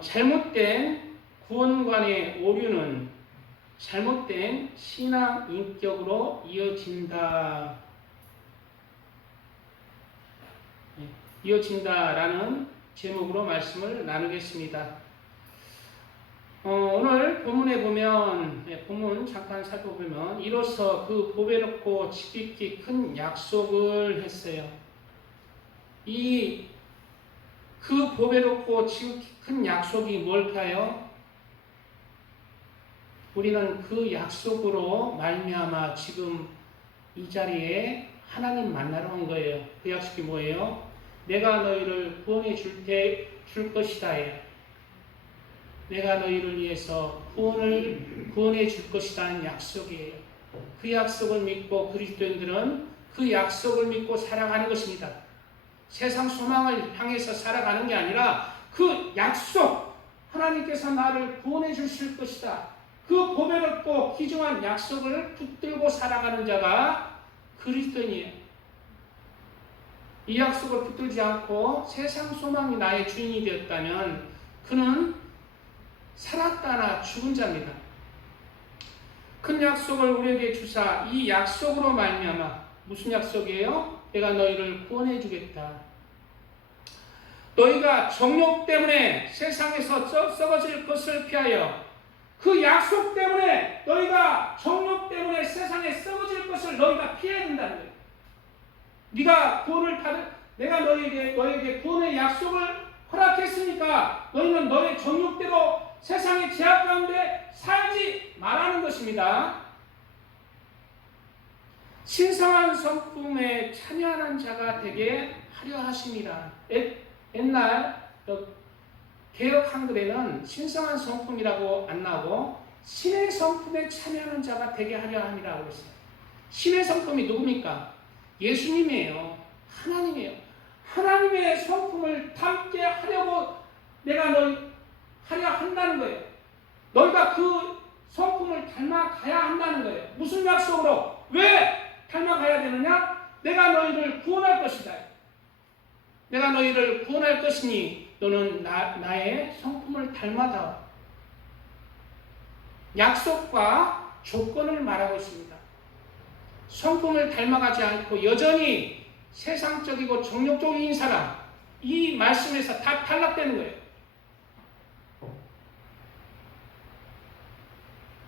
잘못된 구원관의 오류는 잘못된 신앙 인격으로 이어진다. 이어진다라는 제목으로 말씀을 나누겠습니다. 오늘 본문에 보면, 본문 잠깐 살펴보면, 이로써 그 보배롭고 지극히 큰 약속을 했어요. 그 보배롭고 지극히 큰 약속이 뭘까요? 우리는 그 약속으로 말미암아 지금 이 자리에 하나님 만나러 온 거예요. 그 약속이 뭐예요? 내가 너희를 구원해 줄 것이다. 내가 너희를 위해서 구원해 줄 것이라는 약속이에요. 그 약속을 믿고 그리스도인들은 그 약속을 믿고 살아가는 것입니다. 세상 소망을 향해서 살아가는 게 아니라 그 약속, 하나님께서 나를 구원해 주실 것이다. 그 보배롭고 귀중한 약속을 붙들고 살아가는 자가 그리스도인이에요. 이 약속을 붙들지 않고 세상 소망이 나의 주인이 되었다면 그는 살았다나 죽은 자입니다. 큰 약속을 우리에게 주사 이 약속으로 말미암아 무슨 약속이에요? 내가 너희를 구원해 주겠다. 너희가 정욕 때문에 세상에서 썩어질 것을 피하여 그 약속 때문에 너희가 정욕 때문에 세상에 썩어질 것을 너희가 피해야 된다는 거예요. 네가 내가 너에게 구원의 약속을 허락했으니까 너희는 너의 정욕대로 세상의 제약 가운데 살지 말라는 것입니다. 신성한 성품에 참여하는 자가 되게 하려 하심이라. 옛날 개역 한글에는 신성한 성품이라고 안 나오고 신의 성품에 참여하는 자가 되게 하려 함이라고 했어요. 신의 성품이 누굽니까? 예수님이에요. 하나님이에요. 하나님의 성품을 담게 하려고 내가 하려 한다는 거예요. 너희가 그 성품을 닮아가야 한다는 거예요. 무슨 약속으로? 왜 닮아가야 되느냐? 내가 너희를 구원할 것이다. 내가 너희를 구원할 것이니 너는 나의 성품을 닮아다오. 약속과 조건을 말하고 있습니다. 성품을 닮아가지 않고 여전히 세상적이고 정욕적인 사람, 이 말씀에서 다 탈락되는 거예요.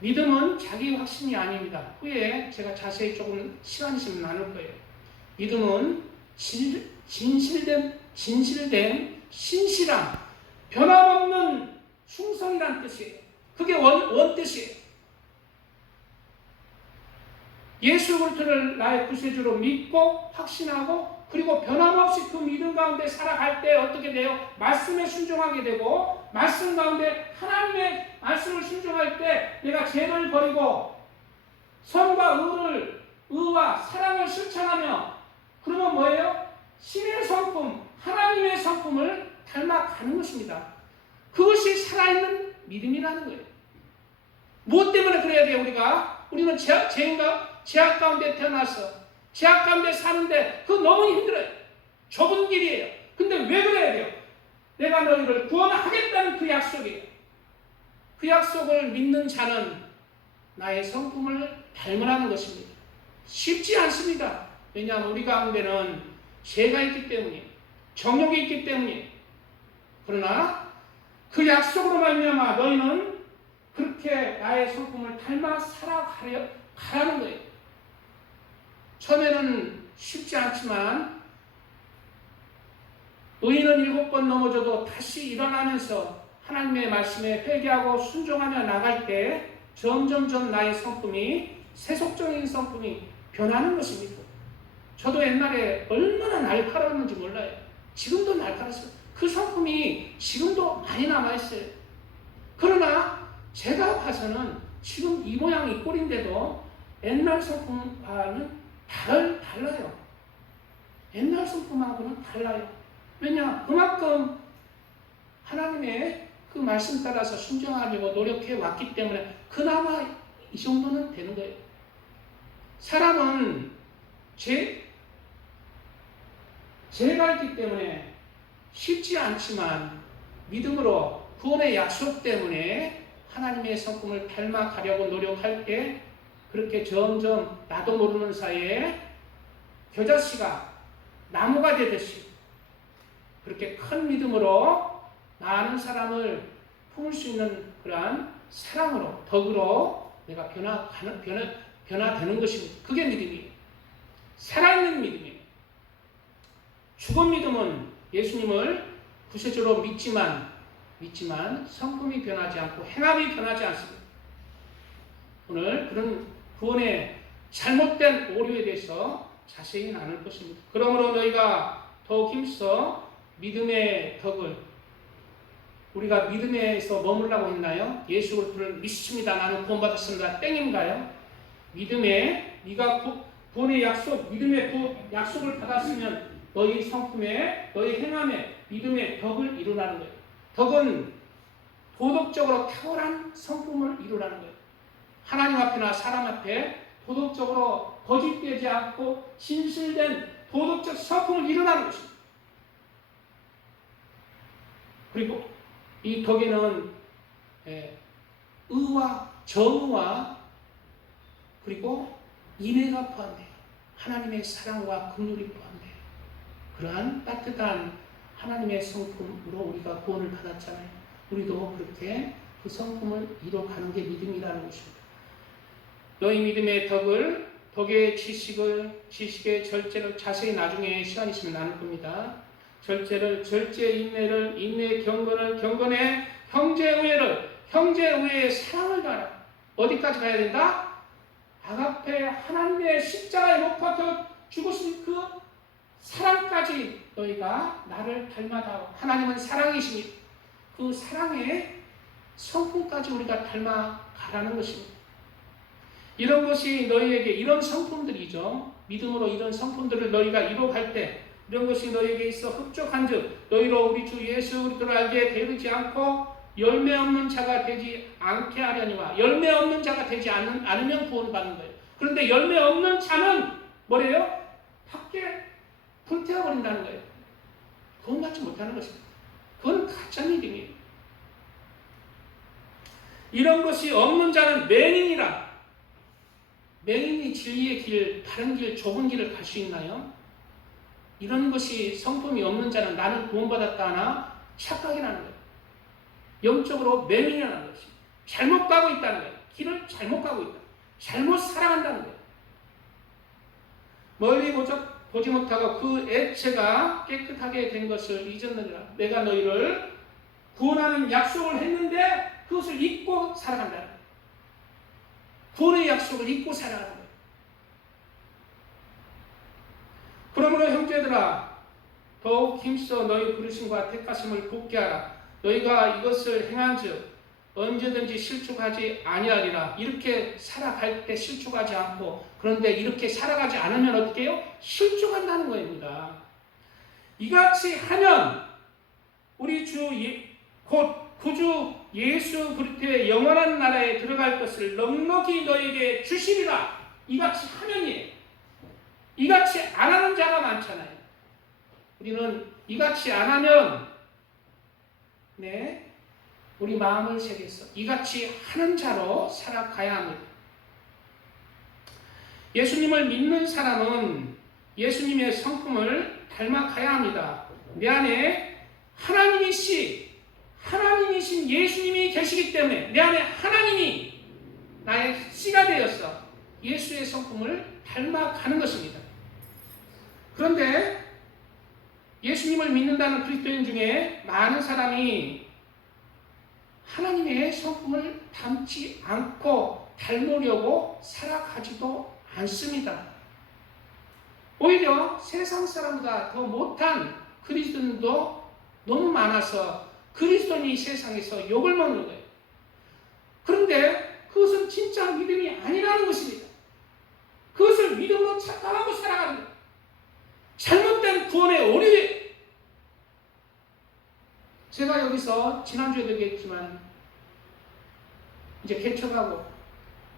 믿음은 자기 확신이 아닙니다. 후에 제가 자세히 조금 시간 있으면 나눌 거예요. 믿음은 진실된 신실함, 변함없는 충성이란 뜻이에요. 그게 원뜻이에요. 예수 그리스도를 나의 구세주로 믿고 확신하고 그리고 변함없이 그 믿음 가운데 살아갈 때 어떻게 돼요? 말씀에 순종하게 되고 말씀 가운데 하나님의 말씀을 순종할 때 내가 죄를 버리고 선과 의와 사랑을 실천하며 그러면 뭐예요? 신의 성품, 하나님의 성품을 닮아가는 것입니다. 그것이 살아있는 믿음이라는 거예요. 무엇 때문에 그래야 돼요? 우리는 제약 가운데 태어나서 제약 가운데 사는데 그거 너무 힘들어요. 좁은 길이에요. 근데 왜 그래야 돼요? 내가 너희를 구원하겠다는 그 약속이에요. 그 약속을 믿는 자는 나의 성품을 닮으라는 것입니다. 쉽지 않습니다. 왜냐하면 우리 가운데는 죄가 있기 때문이에요. 정욕이 있기 때문이에요. 그러나 그 약속으로 말미암아 너희는 그렇게 나의 성품을 닮아 살아가라는 거예요. 처음에는 쉽지 않지만 의인은 7번 넘어져도 다시 일어나면서 하나님의 말씀에 회개하고 순종하며 나갈 때 점점점 나의 성품이 세속적인 성품이 변하는 것입니다. 저도 옛날에 얼마나 날카로웠는지 몰라요. 지금도 날카로웠어요. 그 성품이 지금도 많이 남아있어요. 그러나 제가 봐서는 지금 이 모양 이 꼴인데도 옛날 성품과는 달라요. 옛날 성품하고는 달라요. 왜냐? 그만큼 하나님의 그 말씀 따라서 순종하려고 노력해 왔기 때문에 그나마 이 정도는 되는 거예요. 사람은 죄가 있기 때문에 쉽지 않지만 믿음으로 구원의 약속 때문에 하나님의 성품을 닮아가려고 노력할 때 그렇게 점점 나도 모르는 사이에 겨자씨가 나무가 되듯이 그렇게 큰 믿음으로 많은 사람을 품을 수 있는 그러한 사랑으로 덕으로 내가 변화되는 것입니다. 그게 믿음이에요. 살아있는 믿음이에요. 죽은 믿음은 예수님을 구세주로 믿지만 성품이 변하지 않고 행함이 변하지 않습니다. 오늘 그런 구원의 잘못된 오류에 대해서 자세히 나눌 것입니다. 그러므로 너희가 더욱 힘써 믿음의 덕을, 우리가 믿음에서 머물라고 했나요? 예수 그리스도를 믿습니다. 나는 구원받았습니다. 땡인가요? 믿음에 네가 구원의 약속, 믿음의 약속을 받았으면 너희 성품에, 너희 행함에 믿음의 덕을 이루라는 거예요. 덕은 도덕적으로 탁월한 성품을 이루라는 거예요. 하나님 앞이나 사람 앞에 도덕적으로 거짓되지 않고 진실된 도덕적 성품을 이루라는 것입니다. 그리고 이 덕에는 의와 정의와 그리고 인애가 포함돼요. 하나님의 사랑과 긍휼이 포함돼요. 그러한 따뜻한 하나님의 성품으로 우리가 구원을 받았잖아요. 우리도 그렇게 그 성품을 이뤄가는 게 믿음이라는 것입니다. 너희 믿음의 덕의 지식의 절제를 자세히 나중에 시간 있으면 나눌 겁니다. 절제 인내를, 인내 경건을, 경건에 형제의회의 사랑을 가라. 어디까지 가야 된다? 아가페 하나님의 십자가에 못 박혀 죽으신 그 사랑까지 너희가 나를 닮아다오. 하나님은 사랑이십니다. 그 사랑의 성품까지 우리가 닮아가라는 것입니다. 이런 것이 너희에게 이런 성품들이죠. 믿음으로 이런 성품들을 너희가 이루어갈 때 이런 것이 너희에게 있어 흡족한 즉 너희로 우리 주 예수 그리스도를 알게 되지 않고 열매 없는 자가 되지 않게 하려니와 열매 없는 자가 되지 않으면 구원받는 거예요. 그런데 열매 없는 자는 뭐래요? 밖에 불태워버린다는 거예요. 구원받지 못하는 것입니다. 그건 가짜 믿음이에요. 이런 것이 없는 자는 맹인이라. 맹인이 진리의 길, 다른 길, 좁은 길을 갈 수 있나요? 이런 것이 성품이 없는 자는 나는 구원받았다 하나 착각이라는 거예요. 영적으로 맹인이라는 것이 잘못 가고 있다는 거예요. 길을 잘못 가고 있다. 잘못 살아간다는 거예요. 멀리 보지 못하고 그 액체가 깨끗하게 된 것을 잊었느니라. 내가 너희를 구원하는 약속을 했는데 그것을 잊고 살아간다는 거예요. 구원의 약속을 잊고 살아가는 거예요. 그러므로 형제들아 더욱 힘써 너희 부르심과 택하심을 굳게 하라. 너희가 이것을 행한즉 언제든지 실족하지 아니하리라. 이렇게 살아갈 때 실족하지 않고 그런데 이렇게 살아가지 않으면 어떻게 해요? 실족한다는 겁니다. 이같이 하면 우리 곧 구주 예수 그리스도의 영원한 나라에 들어갈 것을 넉넉히 너에게 주시리라. 이같이 하면이에요. 이같이 안 하는 자가 많잖아요. 우리는 이같이 안 하면 우리 마음을 새겨서 이같이 하는 자로 살아가야 합니다. 예수님을 믿는 사람은 예수님의 성품을 닮아가야 합니다. 내 안에 하나님이신 예수님이 계시기 때문에 내 안에 하나님이 나의 씨가 되어서 예수의 성품을 닮아가는 것입니다. 그런데 예수님을 믿는다는 그리스도인 중에 많은 사람이 하나님의 성품을 닮지 않고 닮으려고 살아가지도 않습니다. 오히려 세상 사람보다 더 못한 그리스도인도 너무 많아서 그리스도인이 세상에서 욕을 먹는 거예요. 그런데 그것은 진짜 믿음이 아니라는 것입니다. 그것을 믿음으로 착각하고 살아가는 거예요. 잘못된 구원의 오류에 제가 여기서 지난주에도 얘기했지만 이제 개척하고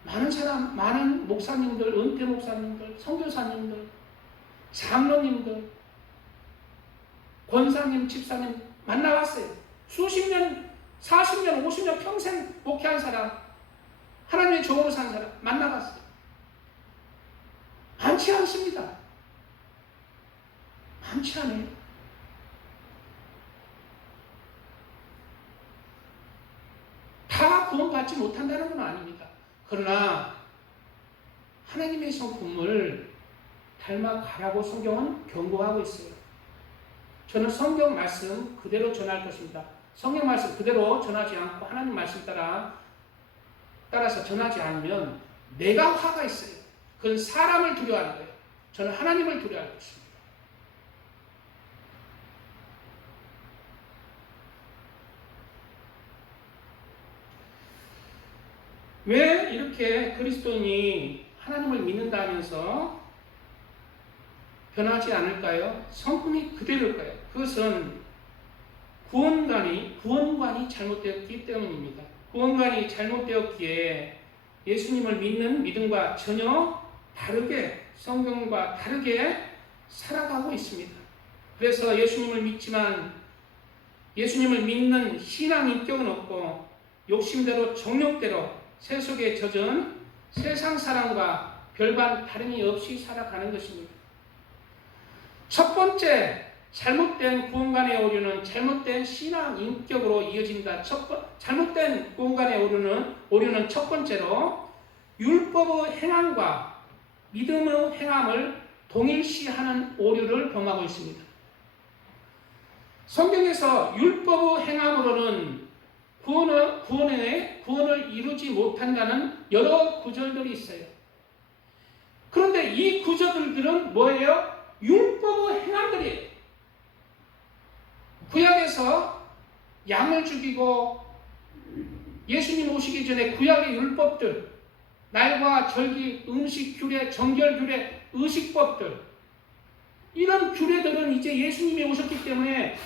많은 목사님들, 은퇴 목사님들, 선교사님들, 장로님들, 권사님, 집사님 만나봤어요. 수십 년 40년, 50년 평생 목회한 사람, 하나님의 종으로 산 사람 만나봤어요. 많지 않습니다. 많지 않아요. 다 구원받지 못한다는 건 아닙니다. 그러나 하나님의 성품을 닮아가라고 성경은 경고하고 있어요. 저는 성경 말씀 그대로 전할 것입니다. 성경 말씀 그대로 전하지 않고 하나님 말씀 따라서 전하지 않으면 내가 화가 있어요. 그건 사람을 두려워하는 거예요. 저는 하나님을 두려워할 것입니다. 왜 이렇게 그리스도인이 하나님을 믿는다면서 변하지 않을까요? 성품이 그대로일 거예요. 그것은 구원관이 잘못되었기 때문입니다. 구원관이 잘못되었기에 예수님을 믿는 믿음과 전혀 다르게, 성경과 다르게 살아가고 있습니다. 그래서 예수님을 믿지만 예수님을 믿는 신앙 인격은 없고 욕심대로 정욕대로 세속에 젖은 세상 사람과 별반 다름이 없이 살아가는 것입니다. 첫 번째 잘못된 구원관의 오류는 잘못된 신앙 인격으로 이어진다. 잘못된 구원관의 오류는 첫 번째로 율법의 행함과 믿음의 행함을 동일시하는 오류를 범하고 있습니다. 성경에서 율법의 행함으로는 구원을 이루지 못한다는 여러 구절들이 있어요. 그런데 이 구절들은 뭐예요? 율법의 행함들이에요. 구약에서 양을 죽이고 예수님 오시기 전에 구약의 율법들, 날과 절기, 음식 규례, 정결 규례, 의식법들, 이런 규례들은 이제 예수님이 오셨기 때문에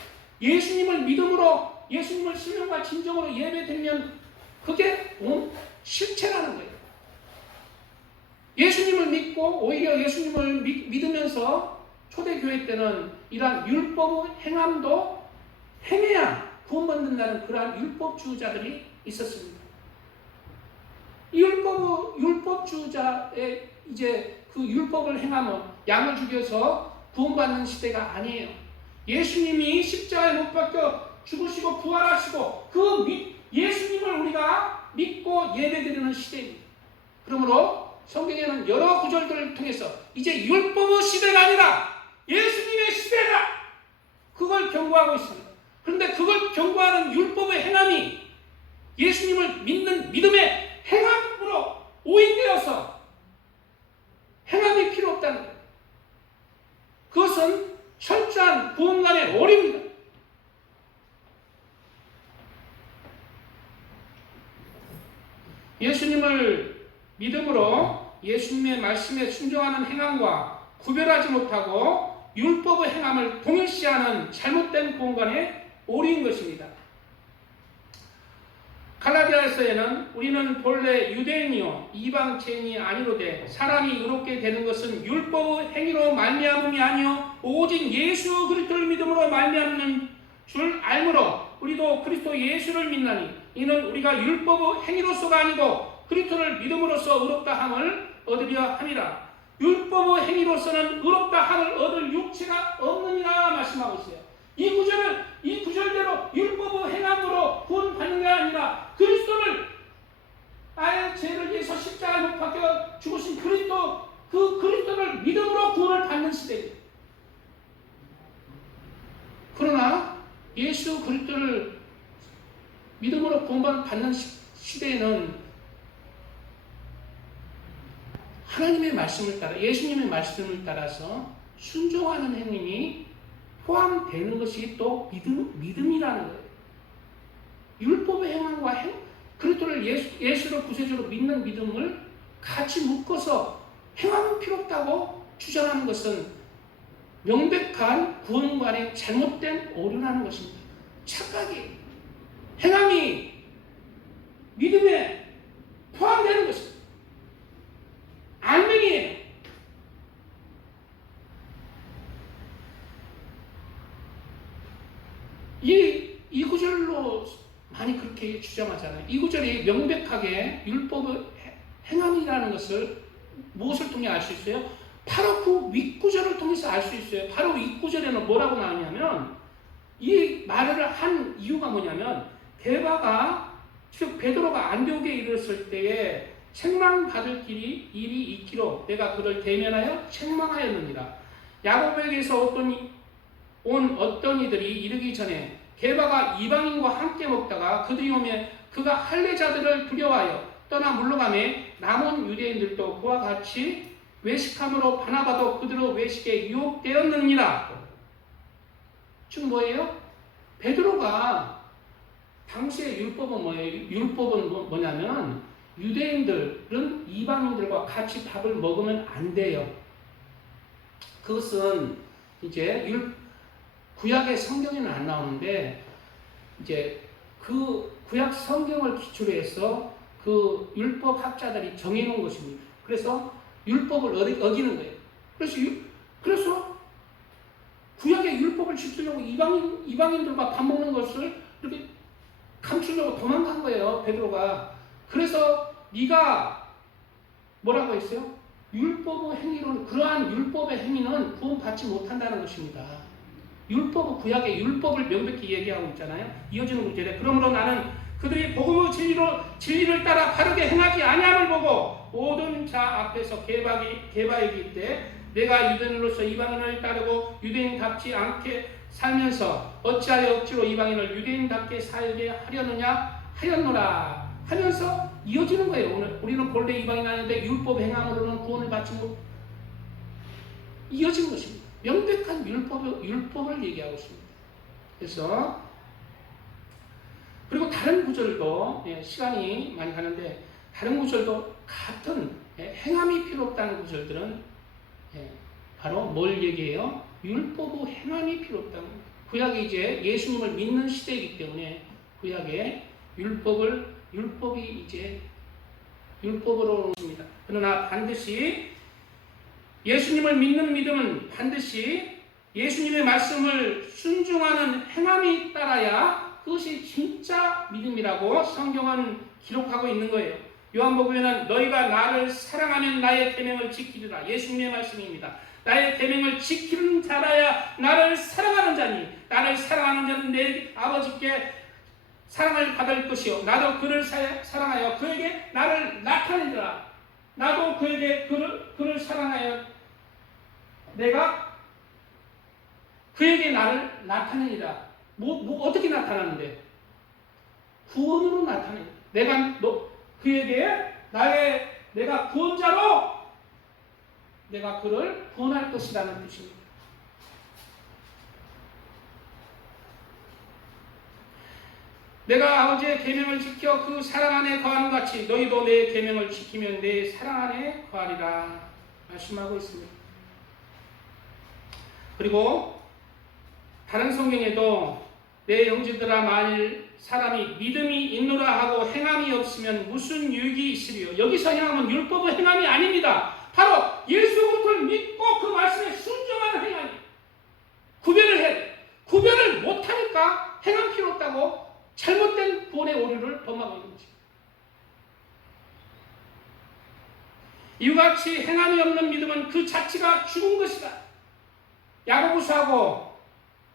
예수님을 믿음으로 예수님을 신령과 진정으로 예배드리면 그게 실체라는 거예요. 예수님을 믿고 오히려 예수님을 믿으면서 초대교회 때는 이러한 율법의 행함도 행해야 구원받는다는 그러한 율법주의자들이 있었습니다. 이 율법주의자의 이제 그 율법을 행하면 양을 죽여서 구원받는 시대가 아니에요. 예수님이 십자가에 못 박혀 죽으시고 부활하시고 그 예수님을 우리가 믿고 예배드리는 시대입니다. 그러므로 성경에는 여러 구절들을 통해서 이제 율법의 시대가 아니라 예수님의 시대다, 그걸 경고하고 있습니다. 그런데 그걸 경고하는 율법의 행함이 예수님을 믿는 믿음의 행함으로 오인되어서 행함이 필요 없다는 거예요. 그것은 철저한 구원관의 오류입니다. 예수님을 믿음으로 예수님의 말씀에 순종하는 행함과 구별하지 못하고 율법의 행함을 동일시하는 잘못된 구원관의 오류인 것입니다. 갈라디아서에는 우리는 본래 유대인이요 이방체인이 아니로되 사람이 의롭게 되는 것은 율법의 행위로 말미암음이 아니요 오직 예수 그리스도를 믿음으로 말미암는 줄 알므로 우리도 그리스도 예수를 믿나니 이는 우리가 율법의 행위로서가 아니고 그리스도를 믿음으로써 의롭다 함을 얻으려 함이라. 율법의 행위로서는 의롭다 함을 얻을 육체가 없느니라 말씀하고 있어요. 이 구절대로 율법의 행함으로 구원받는 게 아니라 그리스도를 나의 죄를 위해서 십자가에 못 박혀 죽으신 그리스도, 그 그리스도를 믿음으로 구원을 받는 시대입니다. 그러나 예수 그리스도를 믿음으로 구원받는 시대에는 하나님의 말씀을 따라, 예수님의 말씀을 따라서 순종하는 행위이 포함되는 것이 또 믿음이라는 거예요. 율법의 행함과 그리스도를 예수로 구세주로 믿는 믿음을 같이 묶어서 행함은 필요 없다고 주장하는 것은 명백한 구원관의 잘못된 오류라는 것입니다. 착각이에요. 행함이 믿음에 포함되는 것입니다. 알맹이에요. 이 구절로 많이 그렇게 주장하잖아요. 이 구절이 명백하게 율법의 행함이라는 것을 무엇을 통해 알 수 있어요? 바로 그 윗구절을 통해서 알 수 있어요. 바로 윗구절에는 뭐라고 나오냐면, 이 말을 한 이유가 뭐냐면, 게바가 즉 베드로가 안디옥에 이르렀을 때에 책망받을 일이 있기로 내가 그를 대면하여 책망하였느니라. 야고보에게서 온 어떤 이들이 이르기 전에 게바가 이방인과 함께 먹다가 그들이 오매 그가 할례자들을 두려워하여 떠나 물러가매 남은 유대인들도 그와 같이 외식함으로 바나바도 그들의 외식에 유혹되었느니라. 즉 뭐예요? 베드로가 당시의 율법은 뭐예요? 율법은 뭐냐면 유대인들은 이방인들과 같이 밥을 먹으면 안 돼요. 그것은 이제 구약의 성경에는 안 나오는데 이제 그 구약 성경을 기초로 해서 그 율법 학자들이 정해놓은 것입니다. 그래서 율법을 어기는 거예요. 그래서 구약의 율법을 지키려고 이방인들과 밥 먹는 것을 이렇게 감추려고 도망간 거예요, 베드로가. 그래서 네가 뭐라고 했어요? 율법의 행위로는, 그러한 율법의 행위는 구원받지 못한다는 것입니다. 율법은 구약의 율법을 명백히 얘기하고 있잖아요. 이어지는 구절에 그러므로 나는 그들이 복음의 진리를 따라 바르게 행하지 아니함을 보고 모든 자 앞에서 게바에게 이르되 내가 유대인으로서 이방인을 따르고 유대인답지 않게 살면서 어찌하여 억지로 이방인을 유대인답게 살게 하려느냐 하였노라 하면서 이어지는 거예요. 오늘 우리는 본래 이방인 아닌데 율법 행함으로는 구원을 받지 못. 이어진 것입니다. 명백한 율법을 얘기하고 있습니다. 그래서 그리고 다른 구절도 시간이 많이 가는데 다른 구절도 같은 행함이 필요 없다는 구절들은 바로 뭘 얘기해요? 율법의 행함이 필요 없다는 거예요. 구약이 이제 예수님을 믿는 시대이기 때문에 구약의 율법이 이제 율법으로 옵니다. 그러나 반드시 예수님을 믿는 믿음은 반드시 예수님의 말씀을 순종하는 행함이 따라야 그것이 진짜 믿음이라고 성경은 기록하고 있는 거예요. 요한복음에는 너희가 나를 사랑하면 나의 계명을 지키리라. 예수님의 말씀입니다. 나의 계명을 지키는 자라야 나를 사랑하는 자니 나를 사랑하는 자는 내 아버지께 사랑을 받을 것이요 나도 그를 사랑하여 그에게 나를 나타내리라. 나도 그에게 그를 사랑하여 내가 그에게 나를 나타내리라. 어떻게 나타나는데? 구원으로 나타내. 그에게 내가 구원자로 내가 그를 구원할 것이라는 뜻입니다. 내가 아버지의 계명을 지켜 그 사랑 안에 거하는 같이 너희도 내 계명을 지키면 내 사랑 안에 거하리라 말씀하고 있습니다. 그리고 다른 성경에도 내 형제들아 만일 사람이 믿음이 있노라 하고 행함이 없으면 무슨 유익이 있으리요. 여기서 행함은 율법의 행함이 아닙니다. 바로 예수 그리스도를 믿고 그 말씀에 순종하는 행함이 구별을 해. 구별을 못하니까 행함 필요 없다고 잘못된 구원의 오류를 범하고 있는 거죠. 이와 같이 행함이 없는 믿음은 그 자체가 죽은 것이다. 야고보서하고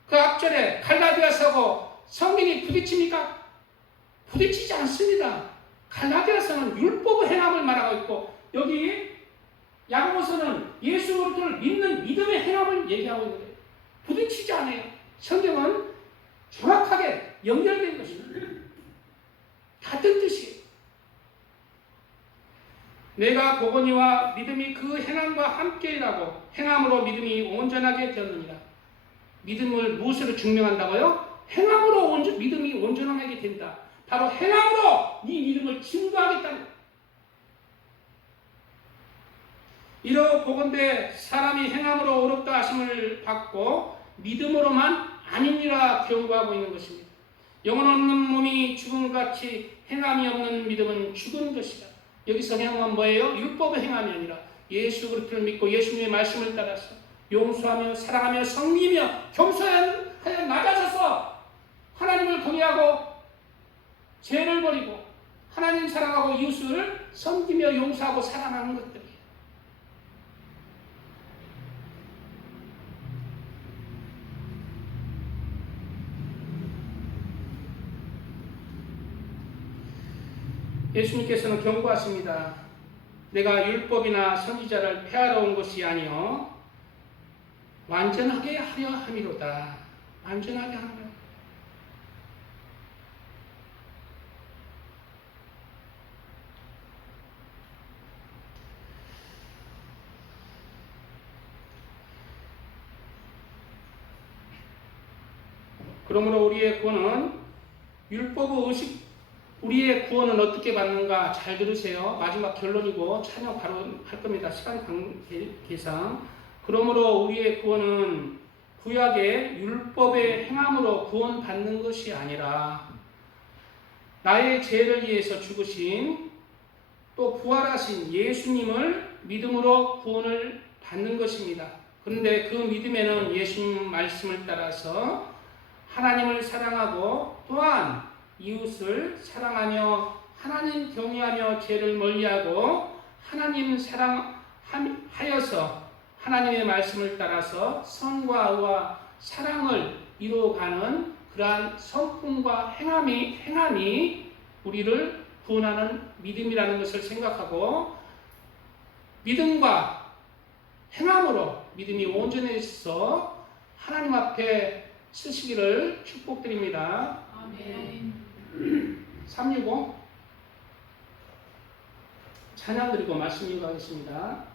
그 앞절에 갈라디아서하고 성경이 부딪힙니까? 부딪히지 않습니다. 갈라디아서는 율법의 행함을 말하고 있고 여기 야고보서는 예수 그리스도를 믿는 믿음의 행함을 얘기하고 있는 거예요. 부딪히지 않아요. 성경은 정확하게 연결된 것입니다. 같은 뜻이에요. 내가 보거니와 믿음이 그 행함과 함께 일하고 행함으로 믿음이 온전하게 되었느니라. 믿음을 무엇으로 증명한다고요? 행함으로 믿음이 온전하게 된다. 바로 행함으로 네 믿음을 증거하겠다는 거예요. 이러 보건대 사람이 행함으로 어렵다 하심을 받고 믿음으로만 아니니라 경고하고 있는 것입니다. 영혼 없는 몸이 죽음같이 행함이 없는 믿음은 죽은 것이다. 여기서 행함은 뭐예요? 율법의 행함이 아니라 예수 그리스도를 믿고 예수님의 말씀을 따라서 용서하며 사랑하며 성리며 겸손하여 낮아져서 하나님을 경외하고 죄를 버리고 하나님 사랑하고 이웃을 섬기며 용서하고 사랑하는 것들이에요. 예수님께서는 경고하십니다. 내가 율법이나 선지자를 폐하러 온 것이 아니요 완전하게 하려 함이로다. 완전하게 하려. 그러므로 우리의 구원은 율법의 의식, 우리의 구원은 어떻게 받는가 잘 들으세요. 마지막 결론이고 찬양 바로 할 겁니다. 시간 관계상. 그러므로 우리의 구원은 구약의 율법의 행함으로 구원받는 것이 아니라 나의 죄를 위해서 죽으신 또 부활하신 예수님을 믿음으로 구원을 받는 것입니다. 그런데 그 믿음에는 예수님 말씀을 따라서 하나님을 사랑하고 또한 이웃을 사랑하며 하나님 경외하며 죄를 멀리하고 하나님 사랑하여서 하나님의 말씀을 따라서 선과 의와 사랑을 이루어가는 그러한 성품과 행함이 우리를 구원하는 믿음이라는 것을 생각하고 믿음과 행함으로 믿음이 온전해서 하나님 앞에 쓰시기를 축복드립니다. 아멘. 365 찬양 드리고 말씀 이어가겠습니다.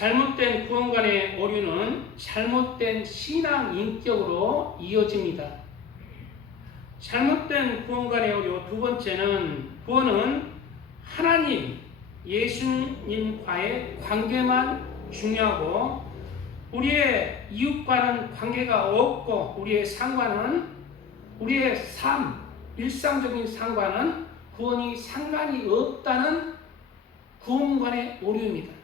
잘못된 구원관의 오류는 잘못된 신앙 인격으로 이어집니다. 잘못된 구원관의 오류 두 번째는 구원은 하나님, 예수님과의 관계만 중요하고 우리의 이웃과는 관계가 없고 우리의 삶, 일상적인 상관은 구원이 상관이 없다는 구원관의 오류입니다.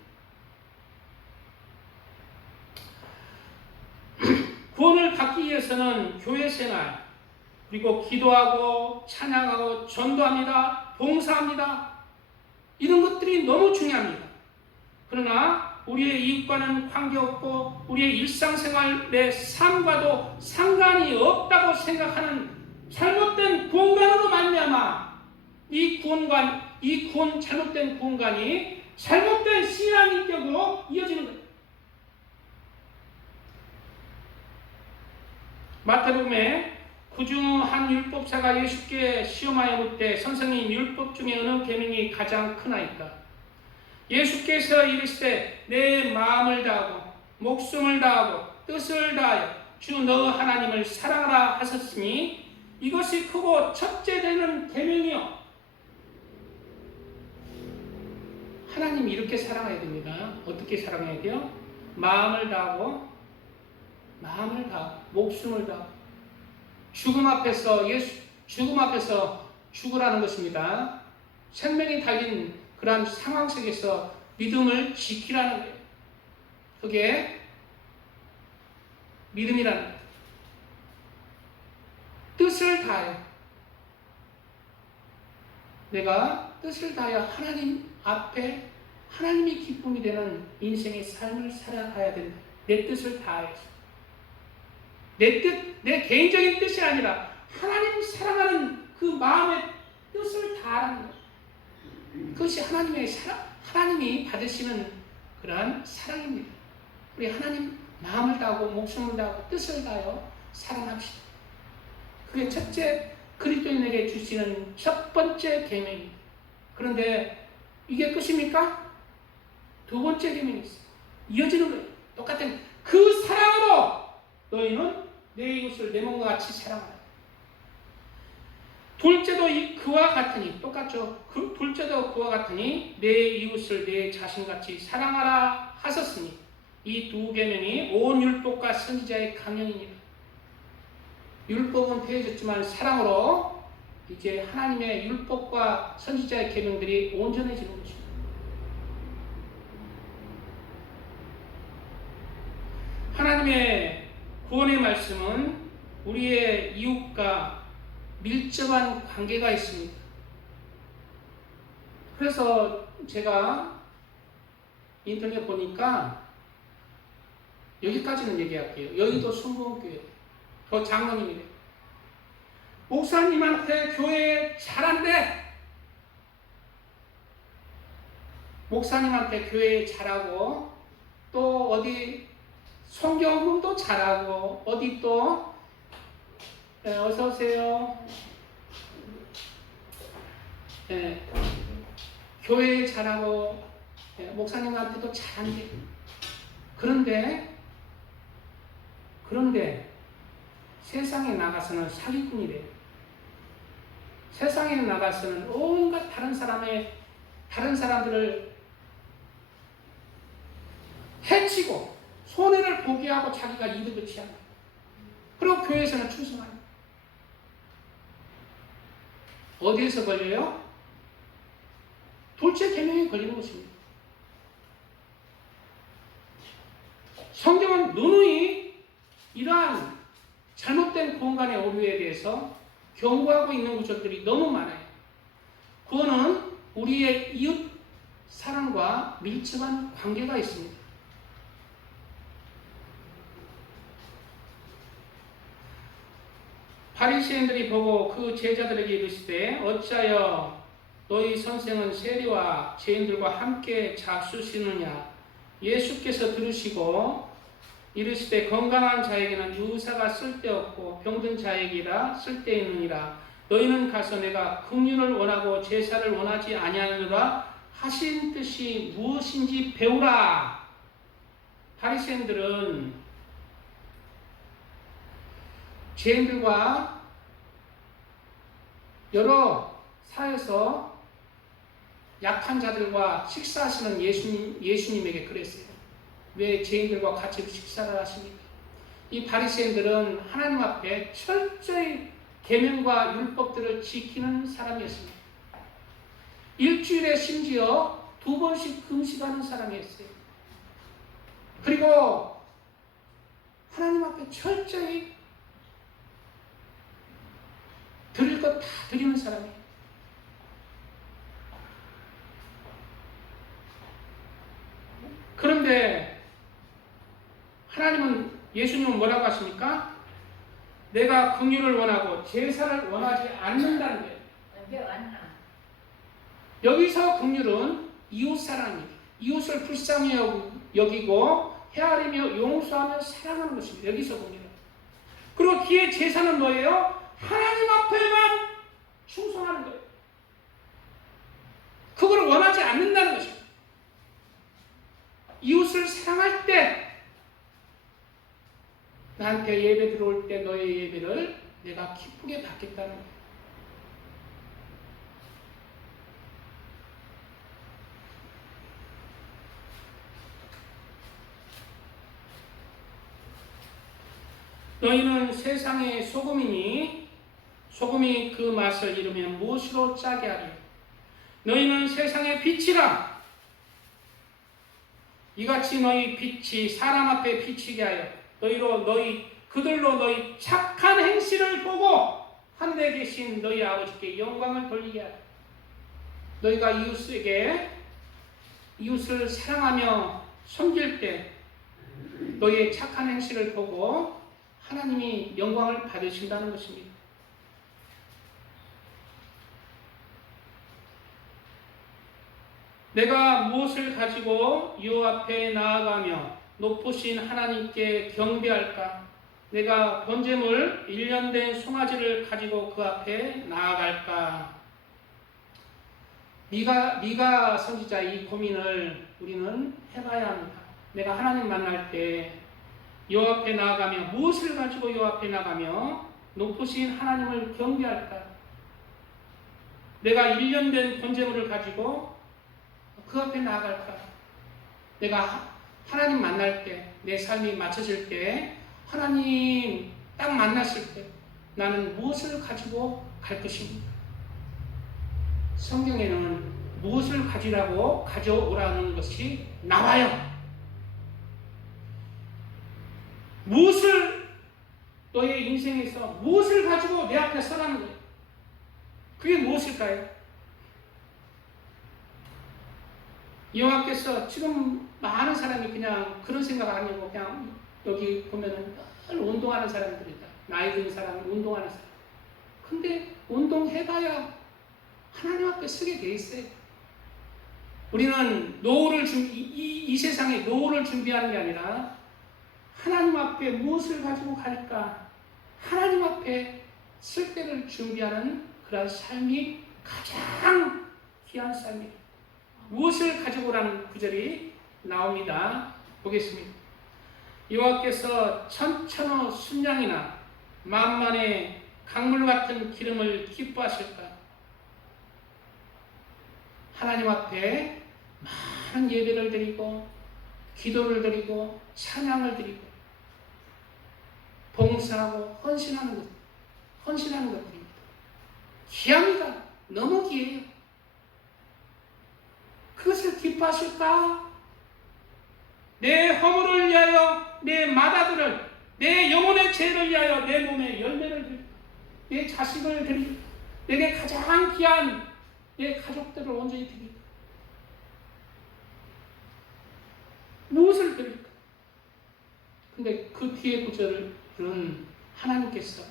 구원을 받기 위해서는 교회 생활, 그리고 기도하고 찬양하고 전도합니다. 봉사합니다. 이런 것들이 너무 중요합니다. 그러나 우리의 이웃과는 관계없고 우리의 일상생활의 삶과도 상관이 없다고 생각하는 잘못된 구원관으로 말미암아 이 잘못된 구원관이 잘못된 신앙 인격으로 이어지는 거예요. 마태복음에 그중 한 율법사가 예수께 시험하여 묻되 선생님, 율법 중에 어느 계명이 가장 크나이까? 예수께서 이르시되 내 마음을 다하고 목숨을 다하고 뜻을 다하여 주 너 하나님을 사랑하라 하셨으니 이것이 크고 첫째 되는 계명이요. 하나님 이렇게 사랑해야 됩니다. 어떻게 사랑해야 돼요? 마음을 다하고 목숨을 다하고 죽음 앞에서 죽으라는 것입니다. 생명이 달린 그러한 상황 속에서 믿음을 지키라는 거예요. 그게 믿음이라는 거예요. 뜻을 다하여 내가 뜻을 다하여 하나님 앞에 하나님이 기쁨이 되는 인생의 삶을 살아가야 된다. 내 뜻을 다해서 내 개인적인 뜻이 아니라 하나님 사랑하는 그 마음의 뜻을 다하는 것. 그것이 하나님이 받으시는 그러한 사랑입니다. 우리 하나님 마음을 다하고 목숨을 다하고 뜻을 다하여 사랑합시다. 그게 첫째 그리스도인에게 주시는 첫 번째 계명입니다. 그런데 이게 끝입니까? 두 번째 계명이 있어요. 이어지는 거예요. 똑같은 그 사랑으로 너희는 내 이웃을 내 몸과 같이 사랑하라. 둘째도 그와 같으니 똑같죠. 둘째도 그와 같으니 내 이웃을 내 자신같이 사랑하라 하셨으니 이 두 계명이 온 율법과 선지자의 강령이니라. 율법은 폐해졌지만 사랑으로 이제 하나님의 율법과 선지자의 계명들이 온전해지는 것입니다. 하나님의 구원의 말씀은 우리의 이웃과 밀접한 관계가 있습니다. 그래서 제가 인터넷 보니까 여기까지는 얘기할게요. 여의도 순복음교회 그 장로님이래. 목사님한테 교회 잘한대. 목사님한테 교회 잘하고 또 어디 성경공부도 잘하고 어디 또 어서 오세요. 교회 잘하고 목사님한테도 잘한대. 그런데 세상에 나가서는 사기꾼이래. 세상에 나가서는 온갖 다른 사람들을 해치고 손해를 보게 하고 자기가 이득을 취한다. 그리고 교회에서는 충성한다. 어디에서 걸려요? 둘째 계명에 걸리는 것입니다. 성경은 누누이 이러한 잘못된 구원관의 오류에 대해서 경고하고 있는 구절들이 너무 많아요. 구원은 우리의 이웃 사랑과 밀접한 관계가 있습니다. 바리새인들이 보고 그 제자들에게 이르시되 어찌하여 너희 선생은 세리와 죄인들과 함께 잡수시느냐. 예수께서 들으시고 이르시되 건강한 자에게는 의사가 쓸데없고 병든 자에게라 쓸데있느니라. 너희는 가서 내가 긍휼을 원하고 제사를 원하지 아니하노라 하신 뜻이 무엇인지 배우라. 바리새인들은 죄인들과 여러 사회에서 약한 자들과 식사하시는 예수님에게 그랬어요. 왜 죄인들과 같이 식사를 하십니까? 이 바리새인들은 하나님 앞에 철저히 계명과 율법들을 지키는 사람이었습니다. 일주일에 심지어 2번씩 금식하는 사람이었어요. 그리고 하나님 앞에 철저히 드릴 것 다 드리는 사람이에요. 그런데 하나님은, 예수님은 뭐라고 하십니까? 내가 긍휼을 원하고 제사를 원하지 않는다는 거예요. 언제 왔나? 여기서 긍휼은 이웃사랑입니다. 이웃을 불쌍히 여기고 헤아리며 용서하며 사랑하는 것입니다. 여기서 긍휼은. 그리고 뒤에 제사는 뭐예요? 하나님 앞에만 충성하는 거예요. 그걸 원하지 않는다는 것입니다. 이웃을 사랑할 때, 나한테 예배 들어올 때 너의 예배를 내가 기쁘게 받겠다는 거예요. 너희는 세상의 소금이니 소금이 그 맛을 잃으면 무엇으로 짜게 하리? 너희는 세상의 빛이라. 이같이 너희 빛이 사람 앞에 비치게 하여 그들로 너희 착한 행실을 보고 하늘에 계신 너희 아버지께 영광을 돌리게 하라. 너희가 이웃을 사랑하며 섬길 때 너희의 착한 행실을 보고 하나님이 영광을 받으신다는 것입니다. 내가 무엇을 가지고 여호와 앞에 나아가며 높으신 하나님께 경배할까? 내가 번제물 1년 된 송아지를 가지고 그 앞에 나아갈까? 미가 선지자 이 고민을 우리는 해봐야 합니다. 내가 하나님 만날 때 여호와 앞에 나아가며 무엇을 가지고 여호와 앞에 나가며 높으신 하나님을 경배할까? 내가 1년 된 번제물을 가지고 그 앞에 나아갈까? 내가 하나님 만날 때, 내 삶이 맞춰질 때, 하나님 딱 만났을 때 나는 무엇을 가지고 갈 것입니까? 성경에는 무엇을 가지라고 가져오라는 것이 나와요. 너의 인생에서 무엇을 가지고 내 앞에 서라는 거예요? 그게 무엇일까요? 여호와께서 지금 많은 사람이 그냥 그런 생각 안 하고 그냥 여기 보면은 늘 운동하는 사람들이다. 나이 든 사람, 운동하는 사람. 근데 운동해봐야 하나님 앞에 서게 돼 있어요. 우리는 이 세상에 노후를 준비하는 게 아니라 하나님 앞에 무엇을 가지고 갈까? 하나님 앞에 쓸 때를 준비하는 그런 삶이 가장 귀한 삶입니다. 무엇을 가지고 오라는 구절이 나옵니다. 보겠습니다. 여호와께서 천천어 순양이나 만만의 강물 같은 기름을 기뻐하실까? 하나님 앞에 많은 예배를 드리고 기도를 드리고 찬양을 드리고 봉사하고 헌신하는 것들입니다. 귀합니다. 너무 귀해요. 그것을 기뻐하실까? 내 허물을 위하여 내 마다들을, 내 영혼의 죄를 위하여 내 몸에 열매를 드릴까? 내 자식을 드릴까? 내게 가장 귀한 내 가족들을 온전히 드릴까? 무엇을 드릴까? 근데 그 뒤에 구절은 하나님께서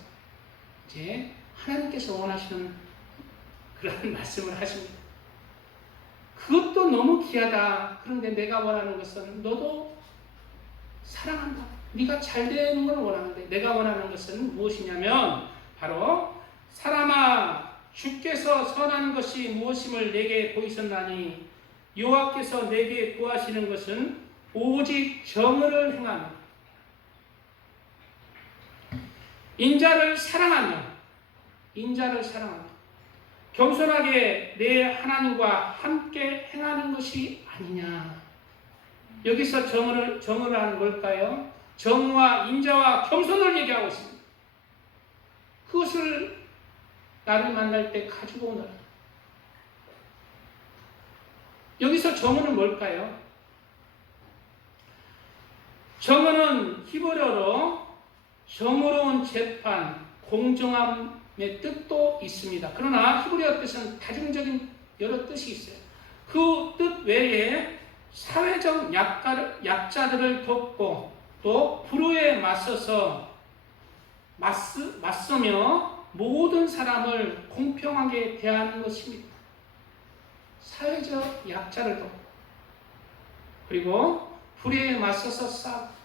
원하시는 그런 말씀을 하십니다. 그것도 너무 귀하다. 그런데 내가 원하는 것은 너도 사랑한다. 네가 잘 되는 걸 원하는데 내가 원하는 것은 무엇이냐면 바로 사람아 주께서 선한 것이 무엇임을 내게 보이셨나니 여호와께서 내게 구하시는 것은 오직 정의를 행하며 인자를 사랑하며 겸손하게 내 하나님과 함께 행하는 것이 아니냐. 여기서 정의를 하는 걸까요? 정의와 인자와 겸손을 얘기하고 있습니다. 그것을 나를 만날 때 가지고 오너라. 여기서 정언은 뭘까요? 정언은 히브리어로 정의로운 재판, 공정함의 뜻도 있습니다. 그러나 히브리어 뜻은 다중적인 여러 뜻이 있어요. 그 뜻 외에 사회적 약자들을 돕고 또 불의에 맞서며 모든 사람을 공평하게 대하는 것입니다. 사회적 약자를 돕고 그리고 불의에 맞서서 싸우고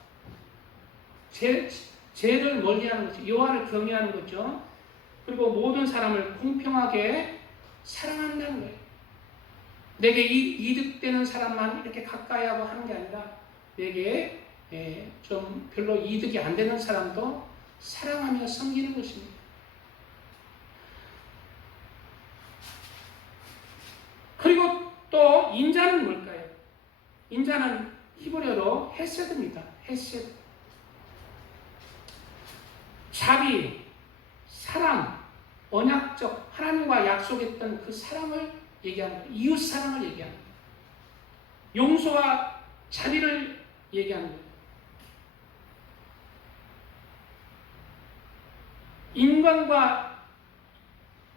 죄를 멀리하는 거죠. 여호와를 경외하는 거죠. 그리고 모든 사람을 공평하게 사랑한다는 거예요. 내게 이득되는 사람만 이렇게 가까이 하고 하는 게 아니라 내게 좀 별로 이득이 안 되는 사람도 사랑하며 섬기는 것입니다. 그리고 또 인자는 뭘까요? 인자는 히브리어로 헤세드입니다. 헤세드. 자비, 사랑, 언약적 하나님과 약속했던 그 사랑을 얘기하는 거예요. 이웃 사랑을 얘기하는 거예요. 용서와 자비를 얘기하는 거예요.